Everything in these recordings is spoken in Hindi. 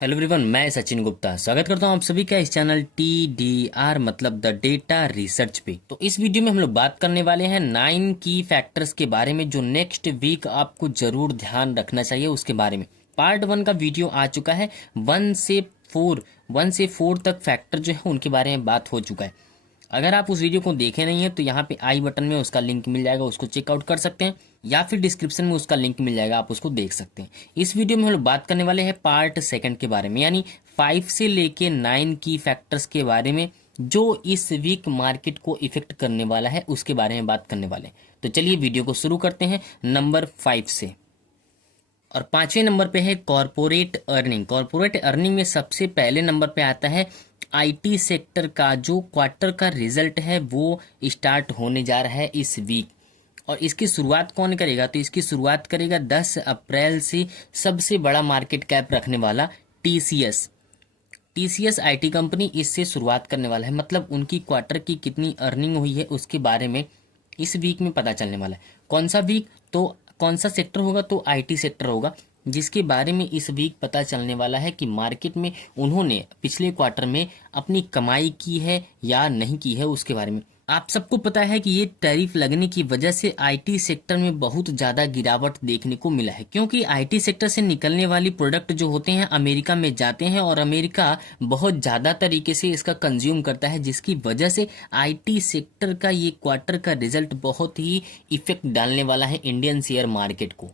हेलो एवरीवन, मैं सचिन गुप्ता स्वागत करता हूं आप सभी का इस चैनल TDR मतलब द डेटा रिसर्च पे। तो इस वीडियो में हम लोग बात करने वाले हैं 9 की फैक्टर्स के बारे में जो नेक्स्ट वीक आपको जरूर ध्यान रखना चाहिए उसके बारे में। पार्ट 1 का वीडियो आ चुका है। 1 से 4 तक फैक्टर जो है उनके बारे में बात हो चुका है। अगर आप उस वीडियो को देखे नहीं है तो यहाँ पे आई बटन में उसका लिंक मिल जाएगा, उसको चेकआउट कर सकते हैं, या फिर डिस्क्रिप्शन में उसका लिंक मिल जाएगा, आप उसको देख सकते हैं। इस वीडियो में हम लोग बात करने वाले हैं पार्ट 2 के बारे में, यानी 5 से लेके 9 की फैक्टर्स के बारे में जो इस वीक मार्केट को इफेक्ट करने वाला है उसके बारे में बात करने वाले हैं। तो चलिए वीडियो को शुरू करते हैं नंबर 5 से। और 5वें नंबर पे है कॉरपोरेट अर्निंग। कॉरपोरेट अर्निंग में सबसे पहले नंबर पे आता है आईटी सेक्टर का जो क्वार्टर का रिजल्ट है वो स्टार्ट होने जा रहा है इस वीक। और इसकी शुरुआत कौन करेगा? तो इसकी शुरुआत करेगा 10 अप्रैल से सबसे बड़ा मार्केट कैप रखने वाला टीसीएस। टीसीएस आईटी कंपनी इससे शुरुआत करने वाला है, मतलब उनकी क्वार्टर की कितनी अर्निंग हुई है उसके बारे में इस वीक में पता चलने वाला है। कौन सा वीक? तो कौन सा सेक्टर होगा? तो आईटी सेक्टर होगा, जिसके बारे में इस वीक पता चलने वाला है कि मार्केट में उन्होंने पिछले क्वार्टर में अपनी कमाई की है या नहीं की है उसके बारे में। आप सबको पता है कि ये टैरिफ लगने की वजह से आईटी सेक्टर में बहुत ज़्यादा गिरावट देखने को मिला है, क्योंकि आईटी सेक्टर से निकलने वाली प्रोडक्ट जो होते हैं अमेरिका में जाते हैं और अमेरिका बहुत ज़्यादा तरीके से इसका कंज्यूम करता है, जिसकी वजह से आईटी सेक्टर का ये क्वार्टर का रिजल्ट बहुत ही इफेक्ट डालने वाला है इंडियन शेयर मार्केट को।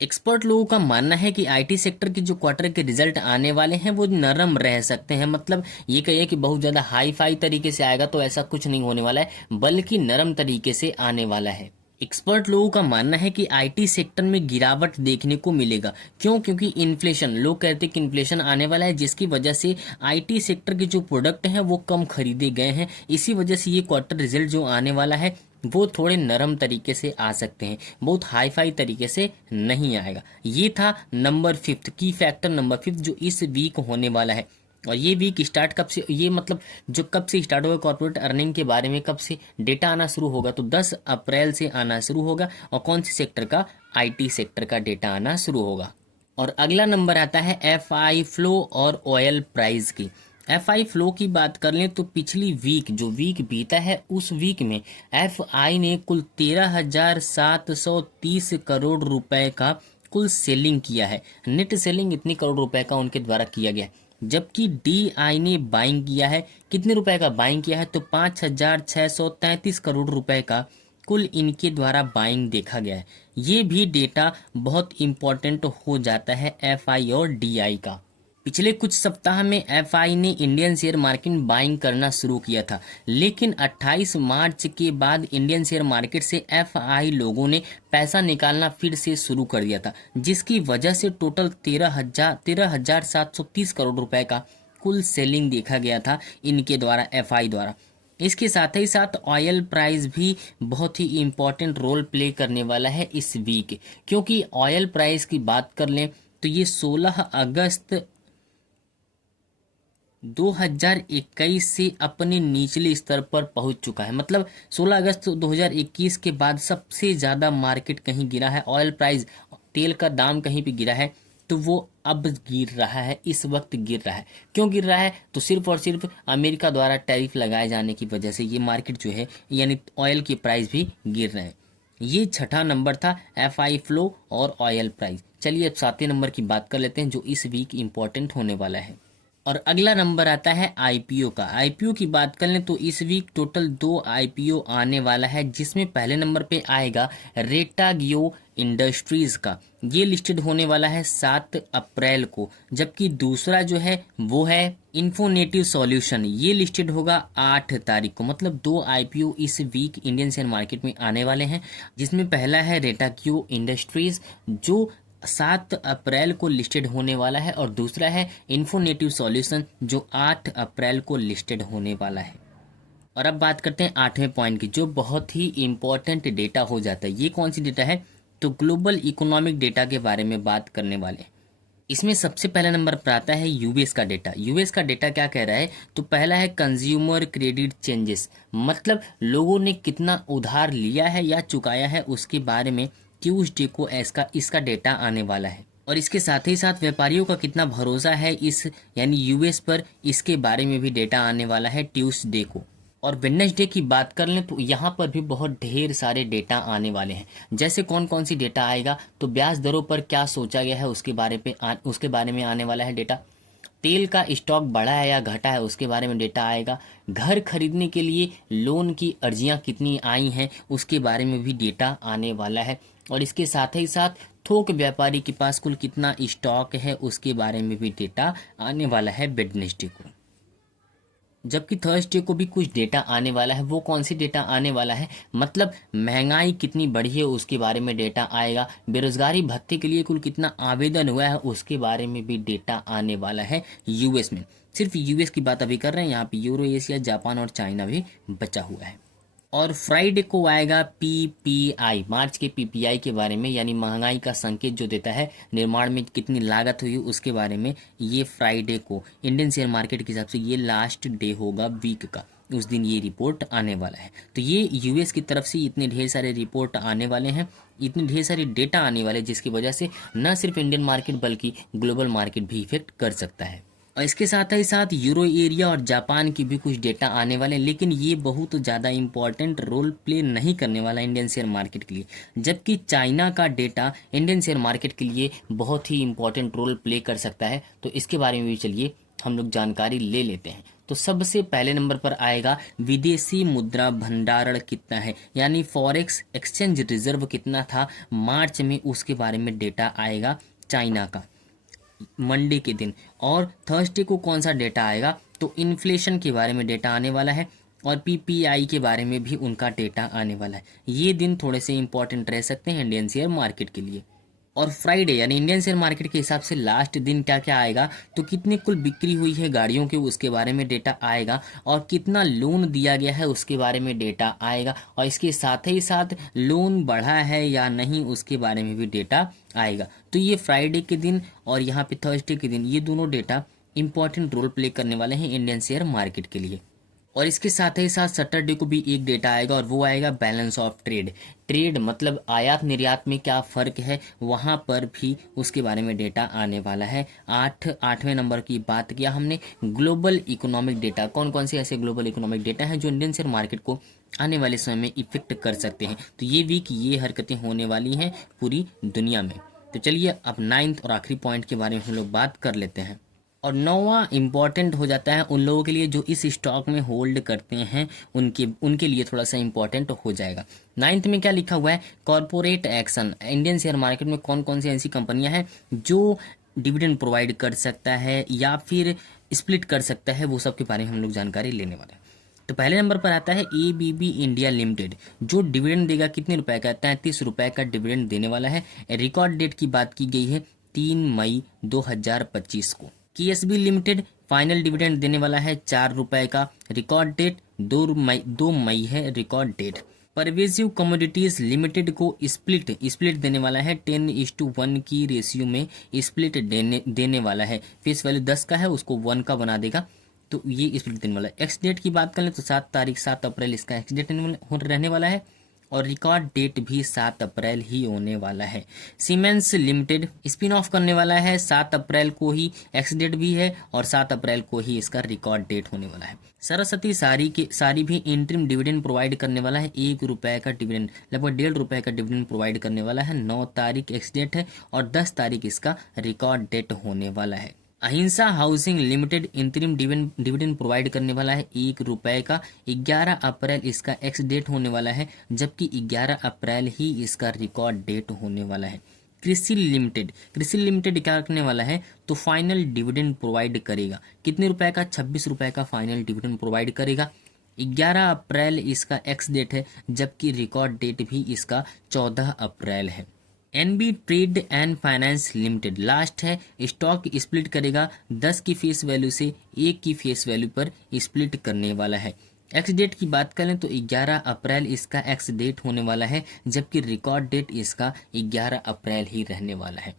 एक्सपर्ट लोगों का मानना है कि आईटी सेक्टर के जो क्वार्टर के रिजल्ट आने वाले हैं वो नरम रह सकते हैं, मतलब ये कहिए कि बहुत ज़्यादा हाई फाई तरीके से आएगा तो ऐसा कुछ नहीं होने वाला है, बल्कि नरम तरीके से आने वाला है। एक्सपर्ट लोगों का मानना है कि आईटी सेक्टर में गिरावट देखने को मिलेगा। क्यों? क्योंकि इन्फ्लेशन, लोग कहते हैं कि इन्फ्लेशन आने वाला है, जिसकी वजह से आईटी सेक्टर के जो प्रोडक्ट हैं वो कम खरीदे गए हैं। इसी वजह से ये क्वार्टर रिजल्ट जो आने वाला है वो थोड़े नरम तरीके से आ सकते हैं, बहुत हाई फाई तरीके से नहीं आएगा। ये था नंबर 5 की फैक्टर नंबर 5 जो इस वीक होने वाला है। और ये वीक स्टार्ट कब से, ये मतलब जो कब से स्टार्ट होगा कॉर्पोरेट अर्निंग के बारे में, कब से डेटा आना शुरू होगा? तो 10 अप्रैल से आना शुरू होगा। और कौन से सेक्टर का? आईटी सेक्टर का डेटा आना शुरू होगा। और अगला नंबर आता है एफआई फ्लो और ऑयल प्राइस की। एफआई फ्लो की बात कर लें तो पिछली वीक, जो वीक बीता है उस वीक में एफआई ने कुल 13,730 करोड़ रुपए का कुल सेलिंग किया है। नेट सेलिंग इतनी करोड़ रुपए का उनके द्वारा किया गया है। जबकि डीआई ने बाइंग किया है, कितने रुपए का बाइंग किया है? तो 5,633 करोड़ रुपए का कुल इनके द्वारा बाइंग देखा गया है। ये भी डेटा बहुत इंपॉर्टेंट हो जाता है एफआई और डीआई का। पिछले कुछ सप्ताह में एफआई ने इंडियन शेयर मार्केट बाइंग करना शुरू किया था, लेकिन 28 मार्च के बाद इंडियन शेयर मार्केट से एफआई लोगों ने पैसा निकालना फिर से शुरू कर दिया था, जिसकी वजह से टोटल 13,730 करोड़ रुपए का कुल सेलिंग देखा गया था इनके द्वारा, एफआई द्वारा। इसके साथ ही साथ ऑयल प्राइस भी बहुत ही इम्पोर्टेंट रोल प्ले करने वाला है इस वीक, क्योंकि ऑयल प्राइस की बात कर लें तो ये 16 अगस्त 2021 से अपने निचले स्तर पर पहुंच चुका है। मतलब 16 अगस्त 2021 के बाद सबसे ज़्यादा मार्केट कहीं गिरा है, ऑयल प्राइस, तेल का दाम कहीं पे गिरा है तो वो अब गिर रहा है, इस वक्त गिर रहा है। क्यों गिर रहा है? तो सिर्फ और सिर्फ अमेरिका द्वारा टैरिफ लगाए जाने की वजह से ये मार्केट जो है, यानी ऑयल की प्राइस भी गिर रहे हैं। ये छठा नंबर था एफआई फ्लो और ऑयल प्राइस। चलिए अब 7वें नंबर की बात कर लेते हैं जो इस वीक इम्पोर्टेंट होने वाला है। और अगला नंबर आता है आईपीओ का। आईपीओ की बात कर लें तो इस वीक टोटल 2 आईपीओ आने वाला है, जिसमें पहले नंबर पे आएगा रेटागियो इंडस्ट्रीज का। ये लिस्टेड होने वाला है 7 अप्रैल को। जबकि दूसरा जो है वो है इन्फोनेटिव सॉल्यूशन, ये लिस्टेड होगा 8 तारीख को। मतलब 2 आईपीओ इस वीक इंडियन शेयर मार्केट में आने वाले हैं, जिसमें पहला है रेटागियो इंडस्ट्रीज जो 7 अप्रैल को लिस्टेड होने वाला है, और दूसरा है इन्फोनेटिव सॉल्यूशन जो 8 अप्रैल को लिस्टेड होने वाला है। और अब बात करते हैं 8वें पॉइंट की, जो बहुत ही इंपॉर्टेंट डेटा हो जाता है। ये कौन सी डेटा है? तो ग्लोबल इकोनॉमिक डेटा के बारे में बात करने वाले हैं। इसमें सबसे पहला नंबर पर आता है यूएस का डेटा। यूएस का डेटा क्या कह रहा है? तो पहला है कंज्यूमर क्रेडिट चेंजेस, मतलब लोगों ने कितना उधार लिया है या चुकाया है उसके बारे में ट्यूसडे को इसका डेटा आने वाला है। और इसके साथ ही साथ व्यापारियों का कितना भरोसा है इस यानी यूएस पर, इसके बारे में भी डेटा आने वाला है ट्यूसडे को। और वेडनेसडे की बात कर लें तो यहाँ पर भी बहुत ढेर सारे डेटा आने वाले हैं। जैसे कौन कौन सी डेटा आएगा, तो ब्याज दरों पर क्या सोचा गया है उसके बारे में आने वाला है डेटा। तेल का स्टॉक बढ़ा है या घटा है उसके बारे में डेटा आएगा। घर खरीदने के लिए लोन की अर्जियां कितनी आई हैं उसके बारे में भी डेटा आने वाला है। और इसके साथ ही साथ थोक व्यापारी के पास कुल कितना स्टॉक है उसके बारे में भी डेटा आने वाला है वेडनेसडे को। जबकि थर्सडे को भी कुछ डेटा आने वाला है। वो कौन सी डेटा आने वाला है, मतलब महंगाई कितनी बढ़ी है उसके बारे में डेटा आएगा। बेरोजगारी भत्ते के लिए कुल कितना आवेदन हुआ है उसके बारे में भी डेटा आने वाला है यूएस में। सिर्फ यूएस की बात अभी कर रहे हैं, यहाँ पे यूरो एशिया, जापान और चाइना भी बचा हुआ है। और फ्राइडे को आएगा पीपीआई, मार्च के पीपीआई के बारे में, यानी महंगाई का संकेत जो देता है निर्माण में कितनी लागत हुई उसके बारे में। ये फ्राइडे को इंडियन शेयर मार्केट के हिसाब से ये लास्ट डे होगा वीक का, उस दिन ये रिपोर्ट आने वाला है। तो ये यूएस की तरफ से इतने ढेर सारे रिपोर्ट आने वाले हैं, इतने ढेर सारे डेटा आने वाले, जिसकी वजह से न सिर्फ इंडियन मार्केट बल्कि ग्लोबल मार्केट भी इफेक्ट कर सकता है। और इसके साथ ही साथ यूरो एरिया और जापान की भी कुछ डेटा आने वाले हैं, लेकिन ये बहुत ज़्यादा इंपॉर्टेंट रोल प्ले नहीं करने वाला इंडियन शेयर मार्केट के लिए। जबकि चाइना का डेटा इंडियन शेयर मार्केट के लिए बहुत ही इंपॉर्टेंट रोल प्ले कर सकता है। तो इसके बारे में भी चलिए हम लोग जानकारी ले लेते हैं। तो सबसे पहले नंबर पर आएगा विदेशी मुद्रा भंडारण कितना है, यानी फॉरेक्स एक्सचेंज रिजर्व कितना था मार्च में, उसके बारे में डेटा आएगा चाइना का मंडे के दिन। और थर्सडे को कौन सा डेटा आएगा, तो इन्फ्लेशन के बारे में डेटा आने वाला है और पीपीआई के बारे में भी उनका डेटा आने वाला है। ये दिन थोड़े से इंपॉर्टेंट रह सकते हैं इंडियन शेयर मार्केट के लिए। और फ्राइडे यानी इंडियन शेयर मार्केट के हिसाब से लास्ट दिन क्या क्या आएगा, तो कितनी कुल बिक्री हुई है गाड़ियों की उसके बारे में डेटा आएगा, और कितना लोन दिया गया है उसके बारे में डेटा आएगा, और इसके साथ ही साथ लोन बढ़ा है या नहीं उसके बारे में भी डेटा आएगा। तो ये फ्राइडे के दिन और यहाँ पे थर्सडे के दिन ये दोनों डेटा इंपॉर्टेंट रोल प्ले करने वाले हैं इंडियन शेयर मार्केट के लिए। और इसके साथ ही साथ सैटरडे को भी एक डेटा आएगा और वो आएगा बैलेंस ऑफ ट्रेड। ट्रेड मतलब आयात निर्यात में क्या फ़र्क है, वहाँ पर भी उसके बारे में डेटा आने वाला है। आठवें नंबर की बात किया हमने ग्लोबल इकोनॉमिक डेटा। कौन कौन से ऐसे ग्लोबल इकोनॉमिक डेटा हैं जो इंडियन शेयर मार्केट को आने वाले समय में इफेक्ट कर सकते हैं। तो ये वीक ये हरकतें होने वाली हैं पूरी दुनिया में। तो चलिए अब नाइन्थ और आखिरी पॉइंट के बारे में हम लोग बात कर लेते हैं। और नौवां इम्पॉर्टेंट हो जाता है उन लोगों के लिए जो इस स्टॉक में होल्ड करते हैं, उनके लिए थोड़ा सा इम्पॉर्टेंट हो जाएगा। नाइन्थ में क्या लिखा हुआ है, corporate action. Indian share market में कौन कौन सी ऐसी कंपनियां हैं जो डिविडेंड प्रोवाइड कर सकता है या फिर स्प्लिट कर सकता है, वो सब के बारे में हम लोग जानकारी लेने वाले हैं। तो पहले नंबर पर आता है एबीबी इंडिया लिमिटेड, जो डिविडेंड देगा कितने रुपए का, 33 रुपए का डिविडेंड देने वाला है। रिकॉर्ड डेट की बात की गई है 3 मई 2025 को। केएसबी लिमिटेड फाइनल डिविडेंड देने वाला है 4 रुपए का। रिकॉर्ड डेट 2 मई है record date. Pervasive commodities limited को स्प्लिट देने वाला है 10:1 की रेशियो में स्प्लिट देने वाला है। फेस वैल्यू 10 का है, उसको 1 का बना देगा, तो ये स्प्लिट देने वाला है। एक्स डेट की बात करें तो 7 अप्रैल इसका एक्स डेट रहने वाला है, और रिकॉर्ड डेट भी 7 अप्रैल ही होने वाला है। सीमेंस लिमिटेड स्पिन ऑफ करने वाला है 7 अप्रैल को ही, एक्स डेट भी है और 7 अप्रैल को ही इसका रिकॉर्ड डेट होने वाला है। सरस्वती सारी भी इंटरिम डिविडेंड प्रोवाइड करने वाला है 1 रुपए का डिविडेंड, लगभग 1.5 रुपए का डिविडेंड प्रोवाइड करने वाला है। 9 तारीख एक्स डेट है और 10 तारीख इसका रिकॉर्ड डेट होने वाला है। अहिंसा हाउसिंग लिमिटेड इंतरिम डिविडेंड प्रोवाइड करने वाला है 1 रुपए का। 11 अप्रैल इसका एक्स डेट होने वाला है, जबकि 11 अप्रैल ही इसका रिकॉर्ड डेट होने वाला है। कृषि लिमिटेड क्या करने वाला है, तो फाइनल डिविडेंड प्रोवाइड करेगा कितने रुपए का, 26 रुपए का फाइनल डिविडेंड प्रोवाइड करेगा। 11 अप्रैल इसका एक्स डेट है, जबकि रिकॉर्ड डेट भी इसका 14 अप्रैल है। NB trade and finance limited last है, स्टॉक स्प्लिट करेगा 10 की फेस वैल्यू से 1 की फेस वैल्यू पर स्प्लिट करने वाला है। एक्स डेट की बात करें तो 11 अप्रैल इसका एक्स डेट होने वाला है, जबकि रिकॉर्ड डेट इसका 11 अप्रैल ही रहने वाला है।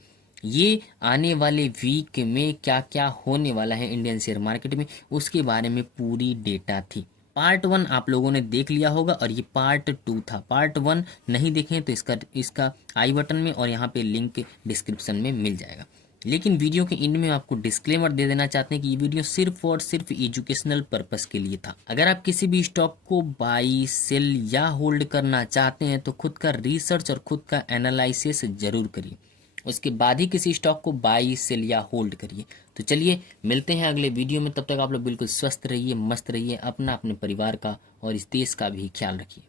ये आने वाले वीक में क्या क्या होने वाला है इंडियन शेयर मार्केट में, उसके बारे में पूरी डेटा थी। पार्ट 1 आप लोगों ने देख लिया होगा और ये पार्ट 2 था। पार्ट 1 नहीं देखें तो इसका आई बटन में और यहाँ पे लिंक डिस्क्रिप्शन में मिल जाएगा। लेकिन वीडियो के एंड में आपको डिस्क्लेमर दे देना चाहते हैं कि ये वीडियो सिर्फ और सिर्फ एजुकेशनल पर्पस के लिए था। अगर आप किसी भी स्टॉक को बाई, सेल या होल्ड करना चाहते हैं तो खुद का रिसर्च और खुद का एनालिसिस जरूर करिए, उसके बाद ही किसी स्टॉक को बाई, सेल या होल्ड करिए। तो चलिए मिलते हैं अगले वीडियो में, तब तक आप लोग बिल्कुल स्वस्थ रहिए, मस्त रहिए, अपना अपने परिवार का और इस देश का भी ख्याल रखिए।